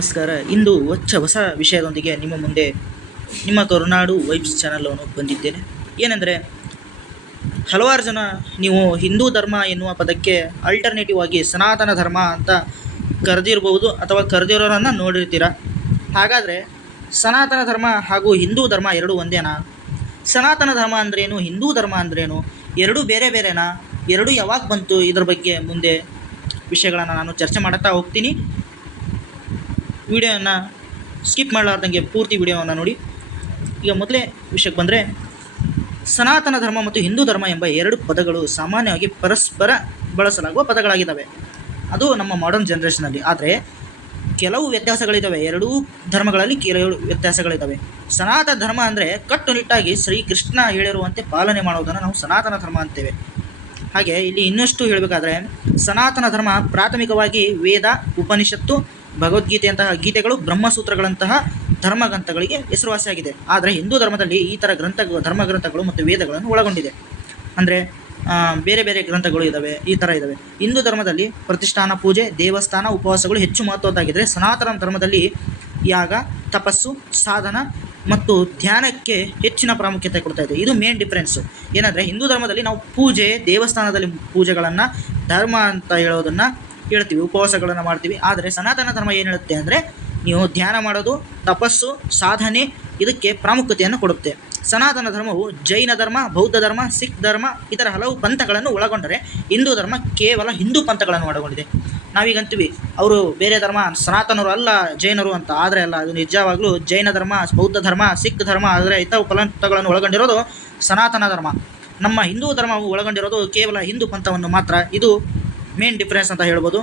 ನಮಸ್ಕಾರ. ಇಂದು ಹೊಸ ವಿಷಯದೊಂದಿಗೆ ನಿಮ್ಮ ಮುಂದೆ ನಿಮ್ಮ ಕರುನಾಡು ವೈಬ್ಸ್ ಚಾನಲನ್ನು ಬಂದಿದ್ದೇನೆ. ಏನೆಂದರೆ, ಹಲವಾರು ಜನ ನೀವು ಹಿಂದೂ ಧರ್ಮ ಎನ್ನುವ ಪದಕ್ಕೆ ಆಲ್ಟರ್ನೇಟಿವ್ ಆಗಿ ಸನಾತನ ಧರ್ಮ ಅಂತ ಕರೆದಿರ್ಬೋದು ಅಥವಾ ಕರೆದಿರೋರನ್ನು ನೋಡಿರ್ತೀರ. ಹಾಗಾದರೆ ಸನಾತನ ಧರ್ಮ ಹಾಗೂ ಹಿಂದೂ ಧರ್ಮ ಎರಡು ಒಂದೇನಾ? ಸನಾತನ ಧರ್ಮ ಅಂದ್ರೇನು, ಹಿಂದೂ ಧರ್ಮ ಅಂದ್ರೇನು, ಎರಡೂ ಬೇರೆ ಬೇರೆನಾ? ಎರಡೂ ಯಾವಾಗ ಬಂತು? ಇದರ ಬಗ್ಗೆ ಮುಂದೆ ವಿಷಯಗಳನ್ನು ನಾನು ಚರ್ಚೆ ಮಾಡುತ್ತಾ ಹೋಗ್ತೀನಿ. ವಿಡಿಯೋನ ಸ್ಕಿಪ್ ಮಾಡಲಾರ್ದಂಗೆ ಪೂರ್ತಿ ವಿಡಿಯೋವನ್ನು ನೋಡಿ. ಈಗ ಮೊದಲೇ ವಿಷಯಕ್ಕೆ ಬಂದರೆ, ಸನಾತನ ಧರ್ಮ ಮತ್ತು ಹಿಂದೂ ಧರ್ಮ ಎಂಬ ಎರಡು ಪದಗಳು ಸಾಮಾನ್ಯವಾಗಿ ಪರಸ್ಪರ ಬಳಸಲಾಗುವ ಪದಗಳಾಗಿದ್ದಾವೆ. ಅದು ನಮ್ಮ ಮಾಡರ್ನ್ ಜನ್ರೇಷನಲ್ಲಿ. ಆದರೆ ಕೆಲವು ವ್ಯತ್ಯಾಸಗಳಿದ್ದಾವೆ. ಎರಡೂ ಧರ್ಮಗಳಲ್ಲಿ ಕೆಲವು ವ್ಯತ್ಯಾಸಗಳಿದ್ದಾವೆ. ಸನಾತನ ಧರ್ಮ ಅಂದರೆ ಕಟ್ಟುನಿಟ್ಟಾಗಿ ಶ್ರೀಕೃಷ್ಣ ಹೇಳಿರುವಂತೆ ಪಾಲನೆ ಮಾಡುವುದನ್ನು ನಾವು ಸನಾತನ ಧರ್ಮ ಅಂತೇವೆ. ಹಾಗೆ ಇಲ್ಲಿ ಇನ್ನಷ್ಟು ಹೇಳಬೇಕಾದ್ರೆ, ಸನಾತನ ಧರ್ಮ ಪ್ರಾಥಮಿಕವಾಗಿ ವೇದ, ಉಪನಿಷತ್ತು, ಭಗವದ್ಗೀತೆಯಂತಹ ಗೀತೆಗಳು, ಬ್ರಹ್ಮಸೂತ್ರಗಳಂತಹ ಧರ್ಮಗ್ರಂಥಗಳಿಗೆ ಹೆಸರುವಾಸಿಯಾಗಿದೆ. ಆದರೆ ಹಿಂದೂ ಧರ್ಮದಲ್ಲಿ ಈ ಥರ ಧರ್ಮಗ್ರಂಥಗಳು ಮತ್ತು ವೇದಗಳನ್ನು ಒಳಗೊಂಡಿದೆ. ಅಂದರೆ ಬೇರೆ ಬೇರೆ ಗ್ರಂಥಗಳು ಇದ್ದಾವೆ, ಈ ಥರ ಇದ್ದಾವೆ. ಹಿಂದೂ ಧರ್ಮದಲ್ಲಿ ಪ್ರತಿಷ್ಠಾನ, ಪೂಜೆ, ದೇವಸ್ಥಾನ, ಉಪವಾಸಗಳು ಹೆಚ್ಚು ಮಹತ್ವದ್ದಾಗಿದ್ದರೆ, ಸನಾತನ ಧರ್ಮದಲ್ಲಿ ಯಾಗ, ತಪಸ್ಸು, ಸಾಧನ ಮತ್ತು ಧ್ಯಾನಕ್ಕೆ ಹೆಚ್ಚಿನ ಪ್ರಾಮುಖ್ಯತೆ ಕೊಡ್ತಾ ಇದೆ. ಇದು ಮೇನ್ ಡಿಫ್ರೆನ್ಸು. ಏನಂದರೆ, ಹಿಂದೂ ಧರ್ಮದಲ್ಲಿ ನಾವು ಪೂಜೆ, ದೇವಸ್ಥಾನದಲ್ಲಿ ಪೂಜೆಗಳನ್ನು ಧರ್ಮ ಅಂತ ಹೇಳೋದನ್ನು ಹೇಳ್ತೀವಿ, ಉಪವಾಸಗಳನ್ನು ಮಾಡ್ತೀವಿ. ಆದರೆ ಸನಾತನ ಧರ್ಮ ಏನು ಹೇಳುತ್ತೆ ಅಂದರೆ, ನೀವು ಧ್ಯಾನ ಮಾಡೋದು, ತಪಸ್ಸು, ಸಾಧನೆ ಇದಕ್ಕೆ ಪ್ರಾಮುಖ್ಯತೆಯನ್ನು ಕೊಡುತ್ತೆ. ಸನಾತನ ಧರ್ಮವು ಜೈನ ಧರ್ಮ, ಬೌದ್ಧ ಧರ್ಮ, ಸಿಖ್ ಧರ್ಮ ಇತರ ಹಲವು ಪಂಥಗಳನ್ನು ಒಳಗೊಂಡರೆ, ಹಿಂದೂ ಧರ್ಮ ಕೇವಲ ಹಿಂದೂ ಪಂಥಗಳನ್ನು ಒಳಗೊಂಡಿದೆ. ನಾವೀಗಂತೀವಿ ಅವರು ಬೇರೆ ಧರ್ಮ, ಸನಾತನರು ಅಲ್ಲ ಜೈನರು ಅಂತ. ಆದರೆ ಅಲ್ಲ, ಅದು ನಿಜವಾಗ್ಲೂ ಜೈನ ಧರ್ಮ, ಬೌದ್ಧ ಧರ್ಮ, ಸಿಖ್ ಧರ್ಮ ಆದರೆ ಇತರ ಪಂಥಗಳನ್ನು ಒಳಗೊಂಡಿರೋದು ಸನಾತನ ಧರ್ಮ. ನಮ್ಮ ಹಿಂದೂ ಧರ್ಮವು ಒಳಗೊಂಡಿರೋದು ಕೇವಲ ಹಿಂದೂ ಪಂಥವನ್ನು ಮಾತ್ರ. ಇದು ಮೇನ್ ಡಿಫ್ರೆನ್ಸ್ ಅಂತ ಹೇಳ್ಬೋದು.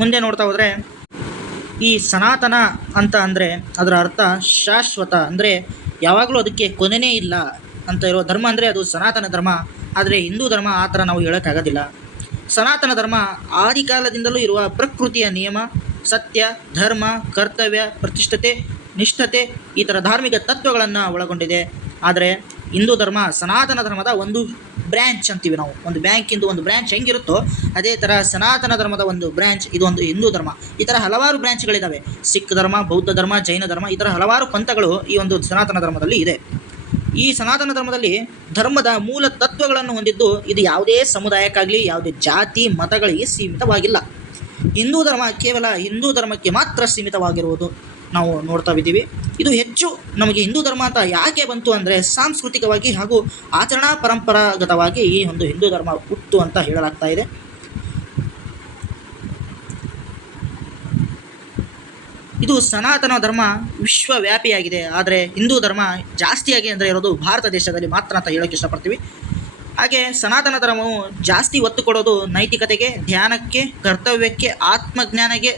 ಮುಂದೆ ನೋಡ್ತಾ ಹೋದರೆ, ಈ ಸನಾತನ ಅಂತ ಅಂದರೆ ಅದರ ಅರ್ಥ ಶಾಶ್ವತ, ಅಂದರೆ ಯಾವಾಗಲೂ ಅದಕ್ಕೆ ಕೊನೆಯೇ ಇಲ್ಲ ಅಂತ ಇರೋ ಧರ್ಮ ಅಂದರೆ ಅದು ಸನಾತನ ಧರ್ಮ. ಆದರೆ ಹಿಂದೂ ಧರ್ಮ ಆ ಥರ ನಾವು ಹೇಳೋಕ್ಕಾಗೋದಿಲ್ಲ. ಸನಾತನ ಧರ್ಮ ಆದಿಕಾಲದಿಂದಲೂ ಇರುವ ಪ್ರಕೃತಿಯ ನಿಯಮ, ಸತ್ಯ, ಧರ್ಮ, ಕರ್ತವ್ಯ, ಪ್ರತಿಷ್ಠತೆ, ನಿಷ್ಠತೆ ಈ ಥರ ಧಾರ್ಮಿಕ ತತ್ವಗಳನ್ನು ಒಳಗೊಂಡಿದೆ. ಆದರೆ ಹಿಂದೂ ಧರ್ಮ ಸನಾತನ ಧರ್ಮದ ಒಂದು ಬ್ರ್ಯಾಂಚ್ ಅಂತೀವಿ ನಾವು. ಒಂದು ಬ್ಯಾಂಕಿಂದು ಒಂದು ಬ್ರ್ಯಾಂಚ್ ಹೆಂಗಿರುತ್ತೋ ಅದೇ ಥರ ಸನಾತನ ಧರ್ಮದ ಒಂದು ಬ್ರ್ಯಾಂಚ್ ಇದು ಒಂದು ಹಿಂದೂ ಧರ್ಮ. ಈ ಥರ ಹಲವಾರು ಬ್ರ್ಯಾಂಚ್ಗಳಿದ್ದಾವೆ. ಸಿಖ್ ಧರ್ಮ, ಬೌದ್ಧ ಧರ್ಮ, ಜೈನ ಧರ್ಮ ಈ ಥರ ಹಲವಾರು ಪಂಥಗಳು ಈ ಒಂದು ಸನಾತನ ಧರ್ಮದಲ್ಲಿ ಇದೆ. ಈ ಸನಾತನ ಧರ್ಮದಲ್ಲಿ ಧರ್ಮದ ಮೂಲ ತತ್ವಗಳನ್ನು ಹೊಂದಿದ್ದು ಇದು ಯಾವುದೇ ಸಮುದಾಯಕ್ಕಾಗಲಿ ಯಾವುದೇ ಜಾತಿ ಮತಗಳಿಗೆ ಸೀಮಿತವಾಗಿಲ್ಲ. ಹಿಂದೂ ಧರ್ಮ ಕೇವಲ ಹಿಂದೂ ಧರ್ಮಕ್ಕೆ ಮಾತ್ರ ಸೀಮಿತವಾಗಿರುವುದು ನಾವು ನೋಡ್ತಾ ಇದ್ದೀವಿ. ಇದು ಹೆಚ್ಚು ನಮಗೆ ಹಿಂದೂ ಧರ್ಮ ಅಂತ ಯಾಕೆ ಬಂತು ಅಂದರೆ, ಸಾಂಸ್ಕೃತಿಕವಾಗಿ ಹಾಗೂ ಆಚರಣಾ ಪರಂಪರಾಗತವಾಗಿ ಈ ಒಂದು ಹಿಂದೂ ಧರ್ಮ ಹುಟ್ಟು ಅಂತ ಹೇಳಲಾಗ್ತಾ ಇದೆ. ಇದು ಸನಾತನ ಧರ್ಮ ವಿಶ್ವವ್ಯಾಪಿಯಾಗಿದೆ. ಆದರೆ ಹಿಂದೂ ಧರ್ಮ ಜಾಸ್ತಿಯಾಗಿ ಅಂದರೆ ಇರೋದು ಭಾರತ ದೇಶದಲ್ಲಿ ಮಾತ್ರ ಅಂತ ಹೇಳೋಕ್ಕೆ ಇಷ್ಟಪಡ್ತೀವಿ. ಹಾಗೆ ಸನಾತನ ಧರ್ಮವು ಜಾಸ್ತಿ ಒತ್ತು ಕೊಡೋದು ನೈತಿಕತೆಗೆ, ಧ್ಯಾನಕ್ಕೆ, ಕರ್ತವ್ಯಕ್ಕೆ, ಆತ್ಮಜ್ಞಾನಕ್ಕೆ,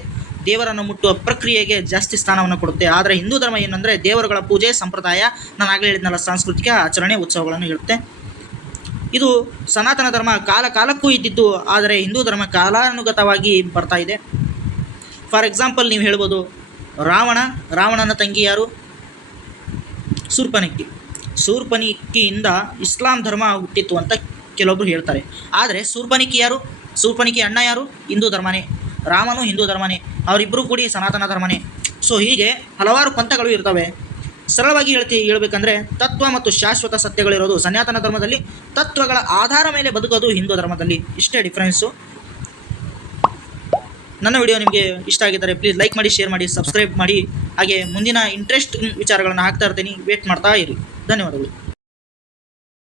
ದೇವರನ್ನು ಮುಟ್ಟುವ ಪ್ರಕ್ರಿಯೆಗೆ ಜಾಸ್ತಿ ಸ್ಥಾನವನ್ನು ಕೊಡುತ್ತೆ. ಆದರೆ ಹಿಂದೂ ಧರ್ಮ ಏನಂದರೆ ದೇವರುಗಳ ಪೂಜೆ, ಸಂಪ್ರದಾಯ, ನಾನು ಆಗಲೇ ಹೇಳಿದ್ನಲ್ಲ ಸಾಂಸ್ಕೃತಿಕ ಆಚರಣೆ, ಉತ್ಸವಗಳನ್ನು ಹೇಳುತ್ತೆ. ಇದು ಸನಾತನ ಧರ್ಮ ಕಾಲಕ್ಕೂ ಇದ್ದಿದ್ದು. ಆದರೆ ಹಿಂದೂ ಧರ್ಮ ಕಾಲಾನುಗತವಾಗಿ ಬರ್ತಾ ಇದೆ. ಫಾರ್ ಎಕ್ಸಾಂಪಲ್ ನೀವು ಹೇಳ್ಬೋದು, ರಾವಣನ ತಂಗಿ ಯಾರು? ಶೂರ್ಪನಖಿಯಿಂದ ಇಸ್ಲಾಂ ಧರ್ಮ ಹುಟ್ಟಿತ್ತು ಅಂತ ಕೆಲವೊಬ್ಬರು ಹೇಳ್ತಾರೆ. ಆದರೆ ಶೂರ್ಪನಖಿ ಯಾರು? ಶೂರ್ಪನಖಿ ಅಣ್ಣ ಯಾರು? ಹಿಂದೂ ಧರ್ಮನೇ. ರಾಮನು ಹಿಂದೂ ಧರ್ಮನೇ. ಅವರಿಬ್ಬರು ಕೂಡಿ ಸನಾತನ ಧರ್ಮನೇ. ಸೊ ಹೀಗೆ ಹಲವಾರು ಪಂಥಗಳು ಇರ್ತವೆ. ಸರಳವಾಗಿ ಹೇಳಬೇಕಂದ್ರೆ, ತತ್ವ ಮತ್ತು ಶಾಶ್ವತ ಸತ್ಯಗಳಿರೋದು ಸನಾತನ ಧರ್ಮದಲ್ಲಿ, ತತ್ವಗಳ ಆಧಾರ ಮೇಲೆ ಬದುಕೋದು ಹಿಂದೂ ಧರ್ಮದಲ್ಲಿ. ಇಷ್ಟೇ ಡಿಫ್ರೆನ್ಸು. ನನ್ನ ವಿಡಿಯೋ ನಿಮಗೆ ಇಷ್ಟ ಆಗಿದ್ದರೆ ಪ್ಲೀಸ್ ಲೈಕ್ ಮಾಡಿ, ಶೇರ್ ಮಾಡಿ, ಸಬ್ಸ್ಕ್ರೈಬ್ ಮಾಡಿ. ಹಾಗೆ ಮುಂದಿನ ಇಂಟ್ರೆಸ್ಟಿಂಗ್ ವಿಚಾರಗಳನ್ನು ಹಾಕ್ತಾ ಇರ್ತೀನಿ. ವೇಟ್ ಮಾಡ್ತಾ ಇರಿ. ಧನ್ಯವಾದಗಳು.